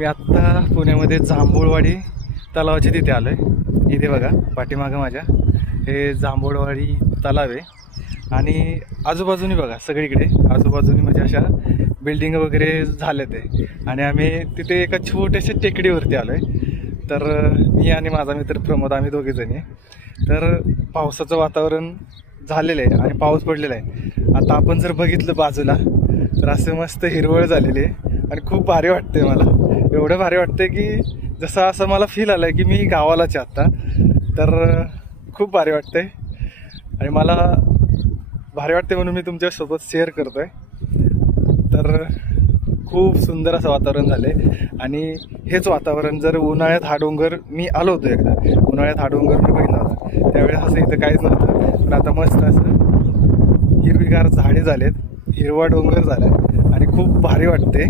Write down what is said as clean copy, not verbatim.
मी आत्ता पुण्यामध्ये जांभूळवाडी तलावाच्या तिथे आलो आहे. इथे बघा पाठीमागं माझ्या हे जांभूळवाडी तलाव आहे आणि आजूबाजूनी बघा सगळीकडे आजूबाजूनी म्हणजे अशा बिल्डिंग वगैरे झाले ते. आणि आम्ही तिथे एका छोट्याशा टेकडीवरती आलो आहे. तर मी आणि माझा मित्र प्रमोद आम्ही दोघेजणी. तर पावसाचं वातावरण झालेलं आहे आणि पाऊस पडलेला आहे. आता आपण जर बघितलं बाजूला तर असं मस्त हिरवळ झालेली आहे आणि खूप भारी वाटते मला. एवढं भारी वाटते की जसं असं मला फील आलं आहे की मी गावालाच आहे आत्ता. तर खूप भारी वाटते आणि मला भारी वाटते म्हणून मी तुमच्यासोबत शेअर करतो आहे. तर खूप सुंदर असं वातावरण झालं आहे आणि हेच वातावरण जर उन्हाळ्यात हा डोंगर मी आलो होतो एकदा. उन्हाळ्यात हा डोंगर मी बघितला होता, त्यावेळेस असं इथं काहीच नव्हतं. पण आता मस्त असं हिरवीगार झाडे झालेत, हिरवा डोंगर झाला आणि खूप भारी वाटते.